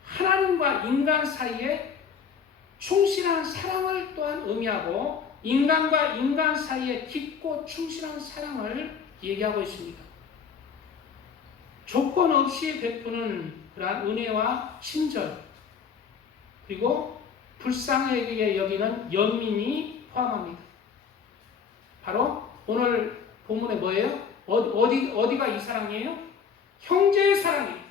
하나님과 인간 사이에 충실한 사랑을 또한 의미하고 인간과 인간 사이에 깊고 충실한 사랑을 얘기하고 있습니다. 조건 없이 베푸는 그러한 은혜와 친절 그리고 불쌍하게 여기는 연민이 포함합니다. 바로 오늘 본문에 뭐예요? 어디가 이 사랑이에요? 형제의 사랑이에요.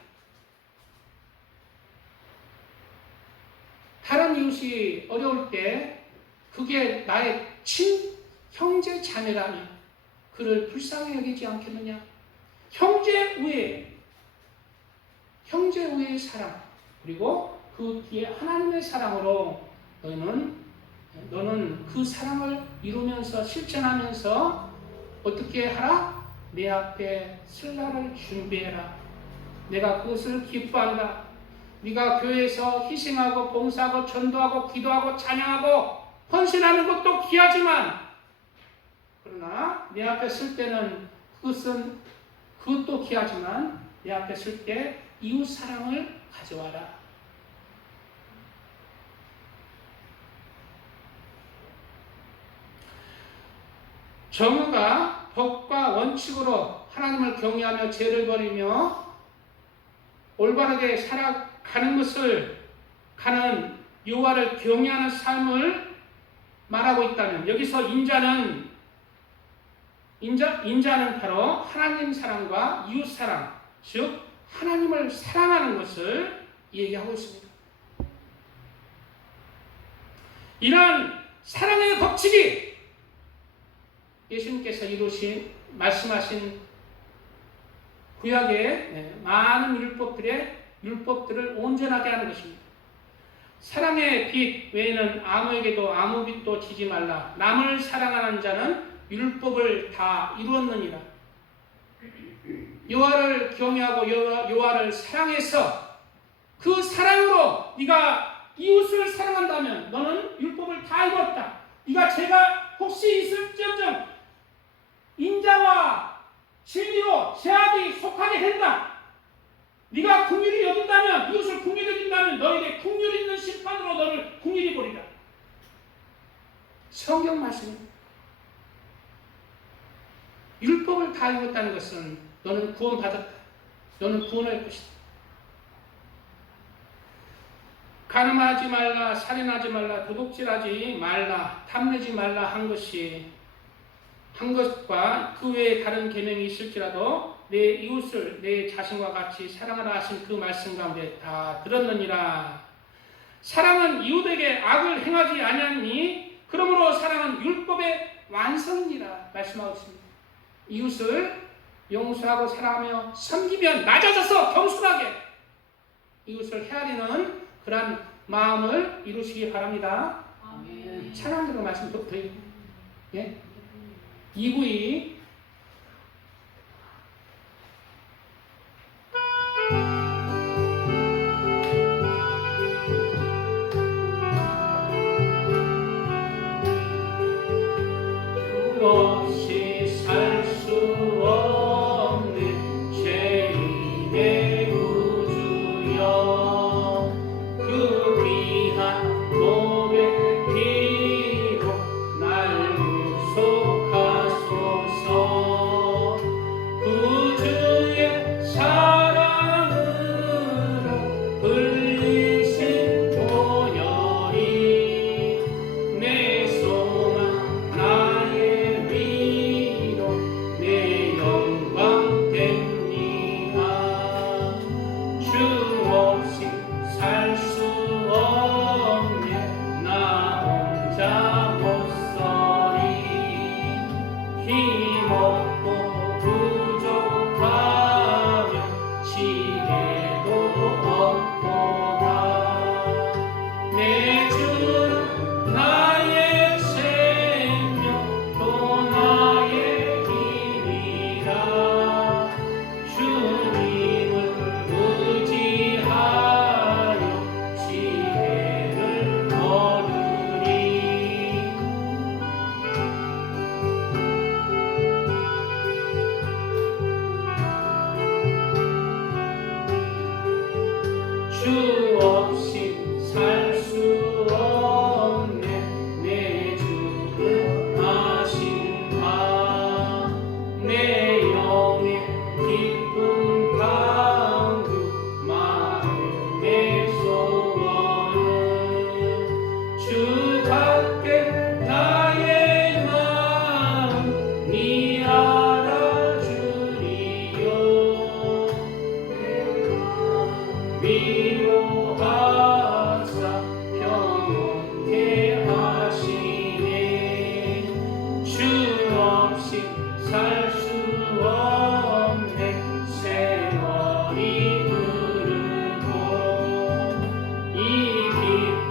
다른 이웃이 어려울 때 그게 나의 형제 자매라면 그를 불쌍히 여기지 않겠느냐? 형제 우애의 사랑 그리고 그 뒤에 하나님의 사랑으로 너는 그 사랑을 이루면서 실천하면서 어떻게 하라? 내 앞에 쓸 날을 준비해라. 내가 그것을 기뻐한다. 네가 교회에서 희생하고 봉사하고 전도하고 기도하고 찬양하고 헌신하는 것도 귀하지만 그러나 내 앞에 쓸 때는 그것도 귀하지만 내 앞에 쓸 때 이웃 사랑을 가져와라. 정의가 법과 원칙으로 하나님을 경외하며 죄를 버리며 올바르게 살아가는 것을 가는 여호와를 경외하는 삶을 말하고 있다면 여기서 인자는 바로 하나님 사랑과 이웃 사랑, 즉 하나님을 사랑하는 것을 얘기하고 있습니다. 이러한 사랑의 법칙이 예수님께서 말씀하신 구약의 많은 율법들을 온전하게 하는 것입니다. 사랑의 빛 외에는 아무에게도 아무 빛도 지지 말라. 남을 사랑하는 자는 율법을 다 이루었느니라. 여호와를 경외하고 여호와를 사랑해서 그 사랑으로 네가 이웃을 사랑한다면 너는 율법을 다 이루었다. 네가 죄가 혹시 있을지언정 인자와 진리로 제약이 속하게 된다. 네가 긍휼히 여긴다면 이웃을 긍휼히 여긴다면 너에게 긍휼 있는 심판으로 너를 긍휼히 보리라. 성경 말씀입니다. 율법을 다 이뤘다는 것은 너는 구원받았다. 너는 구원할 것이다. 간음하지 말라, 살인하지 말라, 도둑질하지 말라, 탐내지 말라 한 것과 그 외에 다른 계명이 있을지라도 내 이웃을 내 자신과 같이 사랑하라 하신 그 말씀 가운데 다 들었느니라. 사랑은 이웃에게 악을 행하지 아니하니 그러므로 사랑은 율법의 완성이니라 말씀하고 있습니다. 이웃을 용서하고 사랑하며 섬기면 낮아져서 겸손하게 이웃을 헤아리는 그러한 마음을 이루시기 바랍니다. 아멘. 찬양대로 말씀 드립니다. 예? 292 없이 살 수 없는 죄인의 구주여 그 귀한 몸의 피로 날 구속하소서 구주의 사랑으로 흘리신 보혈이 내 소망 나의 위로 내 영광 됩니다 주 없이 살 수 없네 나 혼자 못 서리 힘없고 부족하며 지혜도 없도다 내 주는 나의 생명 또 나의 힘이라 주님을 의지하여 지혜를 얻으리 주 없이 살 수 없네 내 주를 아신 바내 영의 기쁨 강구 마음의 소원은 주 밖에 나의 마음 니 알아주리요 위로하사 평온케 하시네 주 없이 살 수 없네 세월이 흐르고 이 깊은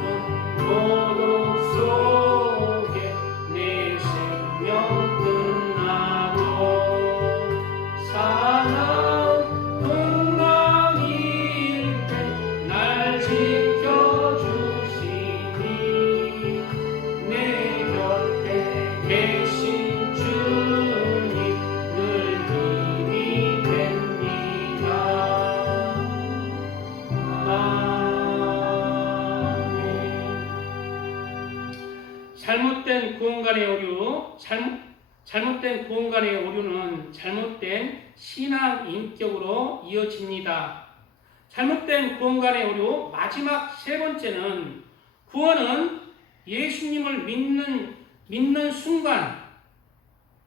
고독 속에 내 생명 끝나도 사나운 풍랑일 때 날 지켜주시니 내 곁에 계신 주님 늘 힘이 됩니다 아멘 잘못된 구원관의 오류 잘못된 구원관의 오류는 잘못된 신앙 인격으로 이어집니다. 잘못된 구원관의 오류 마지막 세 번째는 구원은 예수님을 믿는 순간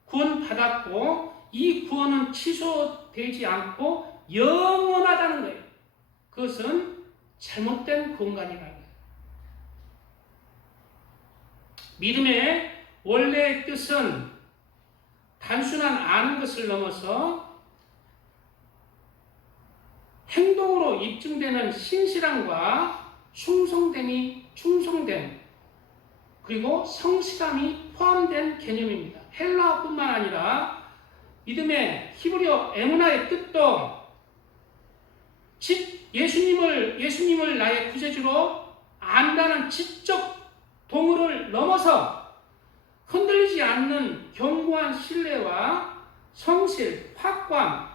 구원받았고 이 구원은 취소되지 않고 영원하다는 거예요. 그것은 잘못된 구원관이라는 거예요. 믿음의 원래의 뜻은 단순한 아는 것을 넘어서 행동으로 입증되는 신실함과 충성됨 그리고 성실함이 포함된 개념입니다. 헬라어뿐만 아니라 믿음의 히브리어 에무나의 뜻도 예수님을 나의 구세주로 안다는 지적 동의를 넘어서 흔들리지 않는 견고한 신뢰와 성실, 확고함,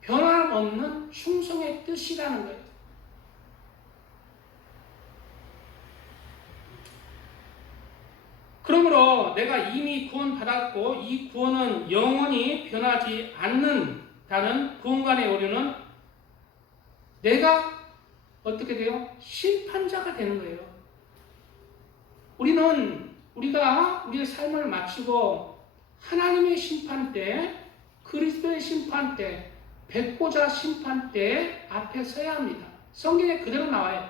변함없는 충성의 뜻이라는 거예요. 그러므로 내가 이미 구원받았고 이 구원은 영원히 변하지 않는다는 구원관의 오류는 내가 어떻게 돼요? 심판자가 되는 거예요. 우리가 우리의 삶을 마치고 하나님의 심판대, 그리스도의 심판대, 백보자 심판대 앞에 서야 합니다. 성경에 그대로 나와요.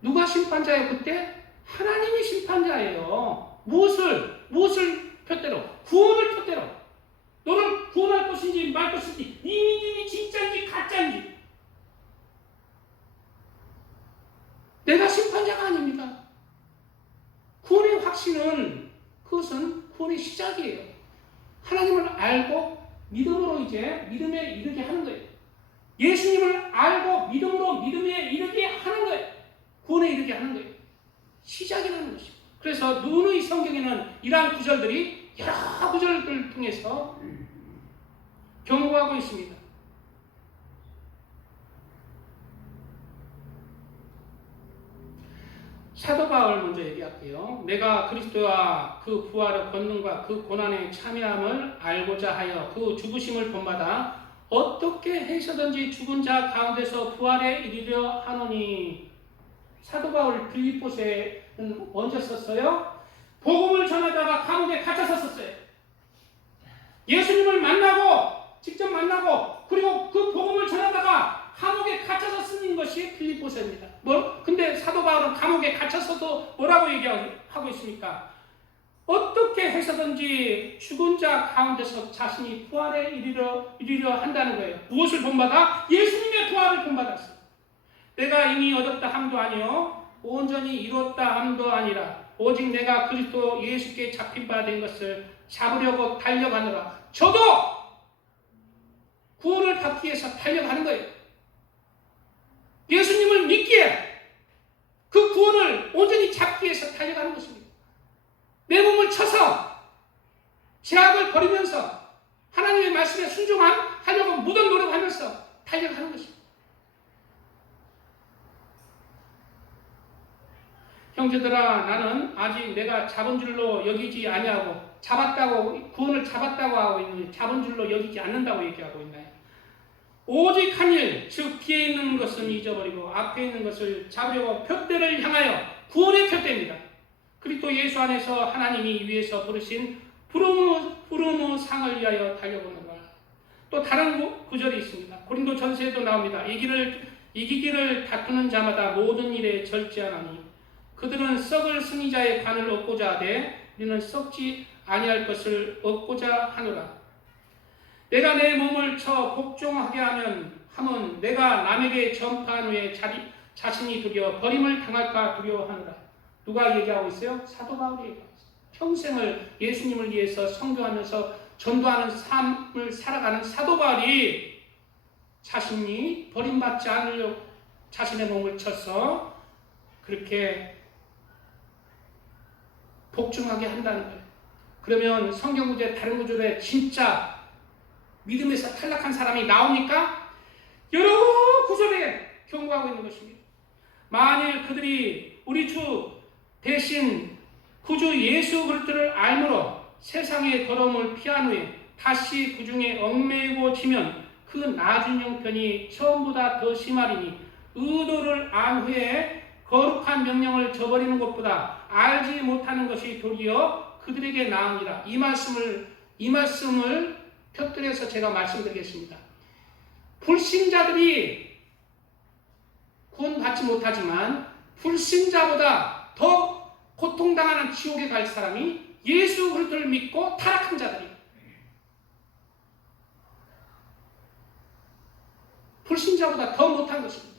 누가 심판자예요? 그때 하나님이 심판자예요. 무엇을 표대로? 구원을 표대로. 너를 구원할 것인지 말 것인지, 이 믿음이 진짜인지 가짜인지. 내가 심판자가 아닙니다. 구원의 확신은 그것은 구원의 시작이에요. 하나님을 알고 믿음으로 이제 믿음에 이르게 하는 거예요. 예수님을 알고 믿음으로 믿음에 이르게 하는 거예요. 구원에 이르게 하는 거예요. 시작이라는 것입니다. 그래서 누누이 성경에는 이러한 구절들이 여러 구절들을 통해서 경고하고 있습니다. 사도 바울 먼저 얘기할게요. 내가 그리스도와 그 부활의 권능과 그 고난의 참여함을 알고자 하여 그 죽으심을 본받아 어떻게 해서든지 죽은 자 가운데서 부활에 이르려 하노니. 사도 바울 빌립보서에는 언제 썼어요? 복음을 전하다가 감옥에 갇혀서 썼어요. 예수님을 직접 만나고 그리고 그 복음을 전하다가 감옥에 갇혀서 쓰는 것이 빌립보서입니다. 근데 사도 바울은 감옥에 갇혀서도 뭐라고 얘기하고 있습니까? 어떻게 해서든지 죽은 자 가운데서 자신이 부활에 이르려 한다는 거예요. 무엇을 본받아? 예수님의 부활을 본받았어요. 내가 이미 얻었다 함도 아니요 온전히 이뤘다 함도 아니라 오직 내가 그리스도 예수께 잡힌 바 된 것을 잡으려고 달려가노라. 저도 구원을 받기 위해서 달려가는 거예요. 예수님을 믿기에 그 구원을 온전히 잡기 위해서 달려가는 것입니다. 내 몸을 쳐서 죄악을 버리면서 하나님의 말씀에 순종하려고 무던 노력하면서 달려가는 것입니다. 형제들아, 나는 아직 내가 잡은 줄로 여기지 아니하고 구원을 잡았다고 하고 있는 잡은 줄로 여기지 않는다고 얘기하고 있나요? 오직 한 일, 즉 뒤에 있는 것은 잊어버리고 앞에 있는 것을 잡으려고 표대를 향하여, 구원의 표대입니다. 그리스도 예수 안에서 하나님이 위에서 부르신 부름의 상을 위하여 달려보는 거야. 또 다른 구절이 있습니다. 고린도 전서에도 나옵니다. 이기기를 다투는 자마다 모든 일에 절제하나니 그들은 썩을 승리자의 관을 얻고자 하되 우리는 썩지 아니할 것을 얻고자 하노라. 내가 내 몸을 쳐 복종하게 하면 내가 남에게 전파한 후에 자신이 두려워 버림을 당할까 두려워하노라. 누가 얘기하고 있어요? 사도 바울이 얘기하고 있어요. 평생을 예수님을 위해서 선교하면서 전도하는 삶을 살아가는 사도 바울이 자신이 버림받지 않으려고 자신의 몸을 쳐서 그렇게 복종하게 한다는 거예요. 그러면 성경 구절에 다른 구절에 진짜 믿음에서 탈락한 사람이 나오니까 여러 구절에 경고하고 있는 것입니다. 만일 그들이 우리 주 대신 구주 예수 그리스도를 알므로 세상의 더러움을 피한 후에 다시 그 중에 얽매이고지면 그 나중 형편이 처음보다 더 심하리니 의도를 안 후에 거룩한 명령을 저버리는 것보다 알지 못하는 것이 도리어 그들에게 나으니라. 이 말씀을 펴뜨려서 제가 말씀드리겠습니다. 불신자들이 구원받지 못하지만 불신자보다 더 고통당하는 지옥에 갈 사람이 예수 그리스도를 믿고 타락한 자들이에요. 불신자보다 더 못한 것입니다.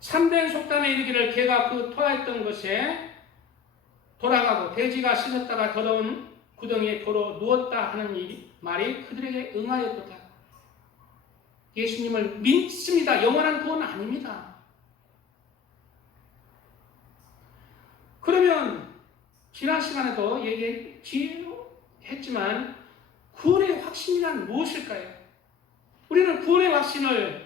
참된 속담에 이르기를 개가 그 토하였던 것에 돌아가고 돼지가 씻었다가 더러운 구덩이에 도로 누웠다 하는 말이 그들에게 응하였도다. 예수님을 믿습니다. 영원한 구원은 아닙니다. 그러면 지난 시간에도 얘기했지만 구원의 확신이란 무엇일까요? 우리는 구원의 확신을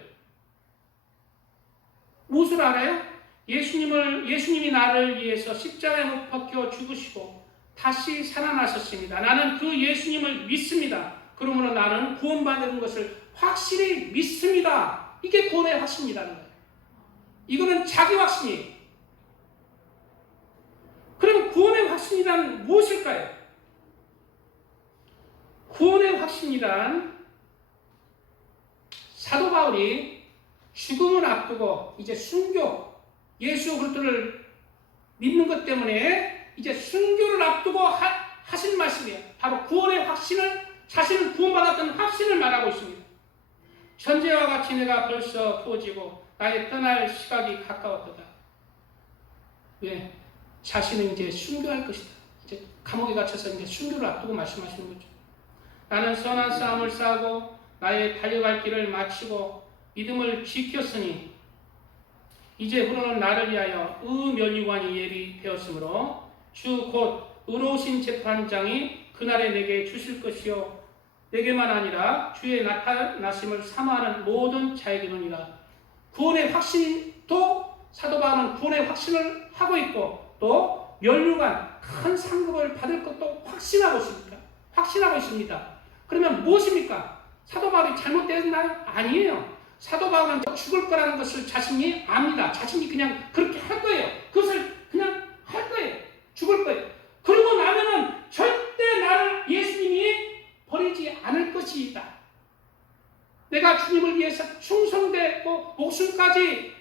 무엇을 알아요? 예수님이 나를 위해서 십자가에 못 박혀 죽으시고 다시 살아나셨습니다. 나는 그 예수님을 믿습니다. 그러므로 나는 구원받는 것을 확실히 믿습니다. 이게 구원의 확신이라는 거예요. 이거는 자기 확신이에요. 그럼 구원의 확신이란 무엇일까요? 구원의 확신이란 사도 바울이 죽음을 앞두고 이제 순교, 예수 그리스도를 믿는 것 때문에 이제 순교를 앞두고 하신 말씀이에요. 바로 구원의 확신을, 자신을 구원받았던 확신을 말하고 있습니다. 현재와 같이 내가 벌써 부어지고 나의 떠날 시각이 가까웠도다. 왜? 자신은 이제 순교할 것이다. 이제 감옥에 갇혀서 이제 순교를 앞두고 말씀하시는 거죠. 나는 선한 싸움을 싸우고 나의 달려갈 길을 마치고 믿음을 지켰으니 이제 후로는 나를 위하여 의면류관이 예비되었으므로 주 곧 의로우신 재판장이 그날에 내게 주실 것이요 내게만 아니라 주의 나타나심을 사모하는 모든 자에게는이라. 구원의 확신도 사도 바울은 구원의 확신을 하고 있고 또 면류관 큰 상급을 받을 것도 확신하고 있습니다. 그러면 무엇입니까? 사도 바울이 잘못됐나요? 아니에요. 사도 바울은 죽을 거라는 것을 자신이 압니다. 자신이 그냥 그렇게 할 거예요. 그것을 그냥 할 거예요. 죽을 거예요. 그러고 나면은 절대 나를 예수님이 버리지 않을 것이다. 내가 주님을 위해서 충성되고 목숨까지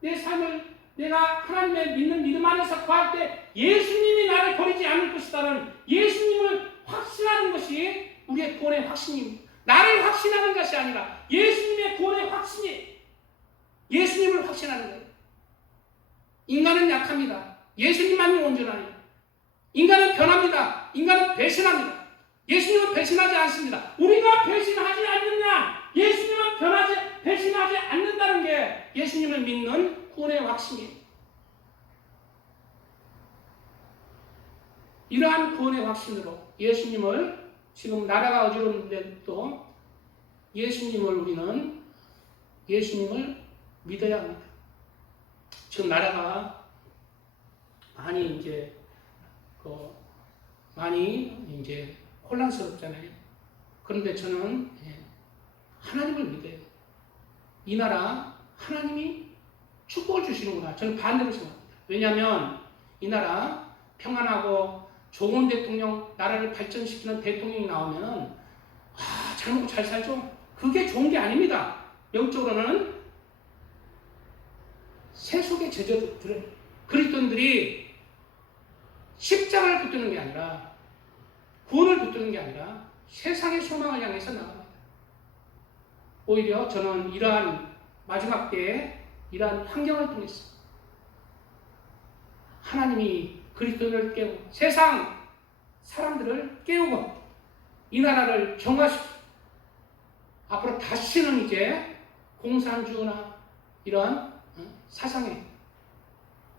내 삶을 내가 하나님의 믿는 믿음 안에서 구할 때 예수님이 나를 버리지 않을 것이다는 예수님을 확신하는 것이 우리의 구원의 확신입니다. 나를 확신하는 것이 아니라 예수님의 구원의 확신이 예수님을 확신하는 거예요. 인간은 약합니다. 예수님만이 온전하니. 인간은 변합니다. 인간은 배신합니다. 예수님은 배신하지 않습니다. 우리가 배신하지 않느냐? 예수님은 배신하지 않는다는 게 예수님을 믿는 구원의 확신이에요. 이러한 구원의 확신으로 예수님을 지금 나라가 어지러운데도 우리는 예수님을 믿어야 합니다. 지금 나라가 많이 이제 혼란스럽잖아요. 그런데 저는 하나님을 믿어요. 이 나라 하나님이 축복을 주시는구나. 저는 반대로 생각합니다. 왜냐하면 이 나라 평안하고 좋은 대통령, 나라를 발전시키는 대통령이 나오면 잘 먹고 잘 살죠. 그게 좋은 게 아닙니다. 영적으로는 세속의 제자들은 그리스도인들이 십자가를 붙드는 게 아니라 구원을 붙드는 게 아니라 세상의 소망을 향해서 나갑니다. 오히려 저는 이러한 마지막 때에 이러한 환경을 통해서 하나님이 그리스도를 깨우고 세상 사람들을 깨우고 이 나라를 정화시키고 앞으로 다시는 이제 공산주의나 이러한 사상에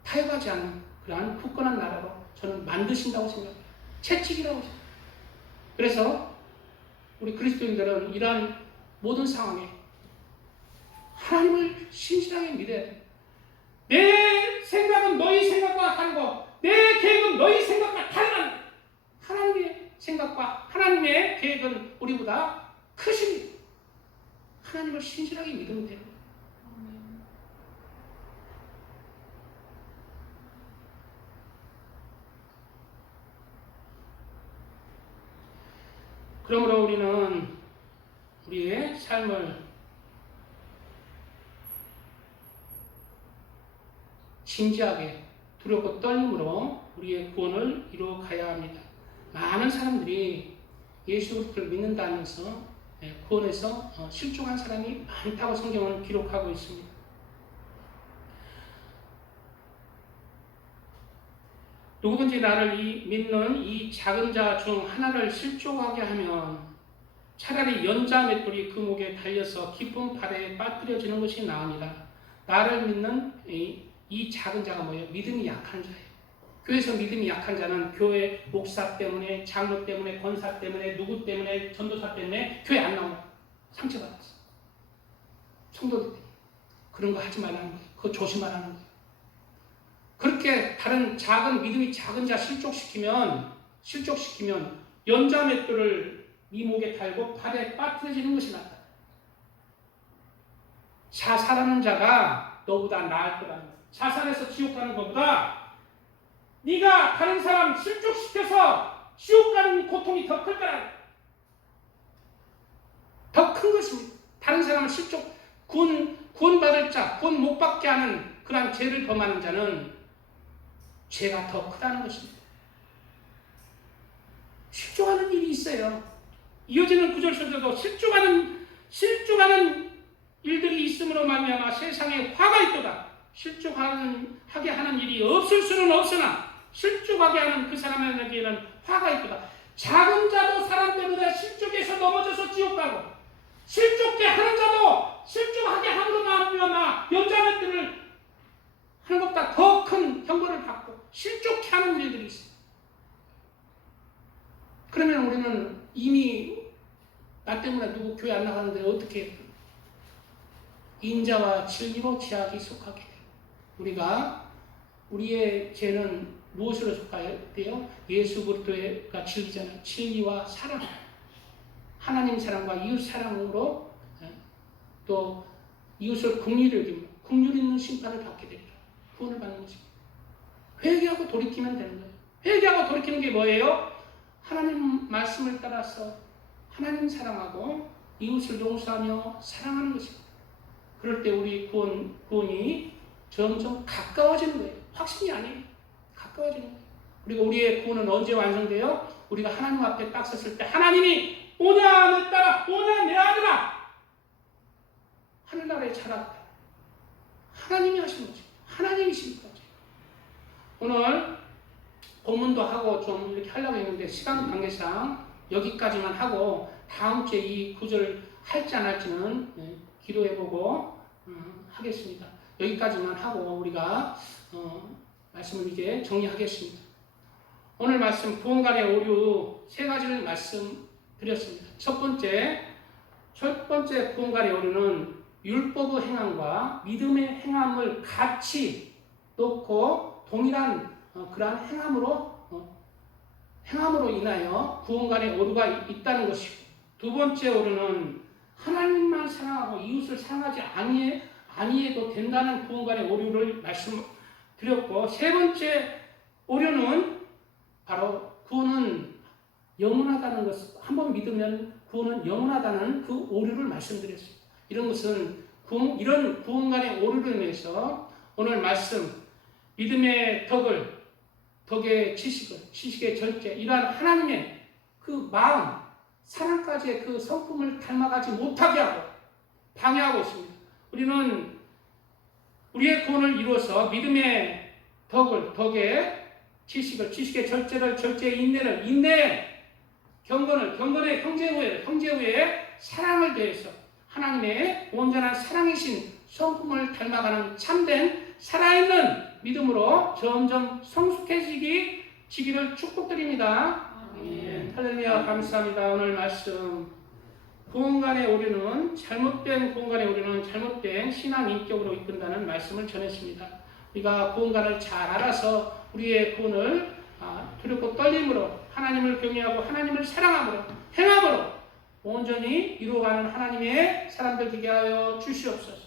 타협하지 않는 그러한 굳건한 나라로 저는 만드신다고 생각합니다. 채찍이라고 생각합니다. 그래서 우리 그리스도인들은 이러한 모든 상황에 하나님을 신실하게 믿어야 돼요. 내 생각은 너희 생각과 다르고 내 계획은 너희 생각과 다르다. 하나님의 생각과 하나님의 계획은 우리보다 크십니다. 하나님을 신실하게 믿으면 돼요. 그러므로 우리는 우리의 삶을 진지하게 두렵고 떨림으로 우리의 구원을 이루어가야 합니다. 많은 사람들이 예수 그리스도를 믿는다면서 구원에서 실족한 사람이 많다고 성경은 기록하고 있습니다. 누구든지 나를 믿는 이 작은 자 중 하나를 실족하게 하면 차라리 연자 맷돌이 그 목에 달려서 깊은 바다에 빠뜨려지는 것이 나으니라. 나를 믿는 이 작은 자가 뭐예요? 믿음이 약한 자예요. 교회에서 믿음이 약한 자는 교회 목사 때문에, 장로 때문에, 권사 때문에, 누구 때문에, 전도사 때문에 교회 안 나온다. 상처받았어. 성도들 때문에. 그런 거 하지 말라는 거예요. 그거 조심하라는 거예요. 그렇게 다른 작은 믿음이 작은 자 실족시키면 연자 맷돌을 이목에 달고 발에 빠뜨려지는 것이 낫다. 자살하는 자가 너보다 나을 거라는 거예요. 자살해서 지옥 가는 것보다 네가 다른 사람 실족시켜서 지옥 가는 고통이 더 클 거라는 더 큰 것입니다. 다른 사람을 구원받을 자, 구원 못 받게 하는 그러한 죄를 범하는 자는 죄가 더 크다는 것입니다. 실족하는 일이 있어요. 이어지는 구절 속에도 실족하는 일들이 있음으로 말미암아 세상에 화가 있도다. 실족하게 하는 일이 없을 수는 없으나 실족하게 하는 그 사람에게는 화가 있도다. 작은 자도 사람 때문에 실족해서 넘어져서 지옥 가고 실족게 하는 자도 실족하게 함으로 말미암아 연자맷돌을 하는 것보다 더 큰 형벌을 받고 실족케 하는 일들이 있어요. 우리는 이미 나 때문에 누구 교회 안 나가는데 어떻게 인자와 진리로 제약이 속하게 돼요. 우리가 우리의 죄는 무엇으로 속하게 돼요? 예수 그리스도가 진리잖아요. 진리와 사랑, 하나님 사랑과 이웃 사랑으로 또 이웃을 긍휼히 여기며 긍휼 있는 심판을 받게 됩니다. 구원을 받는 것입니다. 회개하고 돌이키면 되는 거예요. 회개하고 돌이키는 게 뭐예요? 하나님 말씀을 따라서 하나님 사랑하고 이웃을 용서하며 사랑하는 것입니다. 그럴 때 우리 구원이 점점 가까워지는 거예요. 확신이 아니에요. 가까워지는 거예요. 그리고 우리의 구원은 언제 완성돼요? 우리가 하나님 앞에 딱 섰을 때 하나님이 오냐 내 딸아, 오냐 내 아들아, 하늘나라에 자랐다. 하나님이 하시는 거죠. 하나님이신 거죠. 오늘 본문도 하고 좀 이렇게 하려고 했는데 시간 관계상 여기까지만 하고 다음 주에 이 구절 할지 안 할지는 기도해보고 하겠습니다. 여기까지만 하고 우리가 말씀을 이제 정리하겠습니다. 오늘 말씀 구원간의 오류 세 가지를 말씀드렸습니다. 첫 번째 구원간의 오류는 율법의 행함과 믿음의 행함을 같이 놓고 동일한 그러한 행함으로 인하여 구원간의 오류가 있다는 것이고, 두 번째 오류는 하나님만 사랑하고 이웃을 사랑하지 아니해도 된다는 구원간의 오류를 말씀드렸고, 세 번째 오류는 바로 구원은 영원하다는 것, 한번 믿으면 구원은 영원하다는 그 오류를 말씀드렸습니다. 이런 것은 이런 구원간의 오류로 인해서 오늘 말씀 믿음의 덕의 지식의 절제, 이러한 하나님의 그 마음, 사랑까지의 그 성품을 닮아가지 못하게 하고 방해하고 있습니다. 우리는 우리의 구원을 이루어서 믿음의 덕의 지식의 절제의 인내, 경건의 형제후에 사랑을 더해서 하나님의 온전한 사랑이신 성품을 닮아가는 참된 살아있는 믿음으로 점점 성숙해지기를 축복드립니다. 아멘. 할렐루야, 감사합니다. 오늘 말씀 잘못된 구원간의 오류는 잘못된 신앙 인격으로 이끈다는 말씀을 전했습니다. 우리가 구원간을 잘 알아서 우리의 구원을 두렵고 떨림으로 하나님을 경외하고 하나님을 사랑함으로 행함으로 온전히 이루어가는 하나님의 사람들 되게 하여 주시옵소서.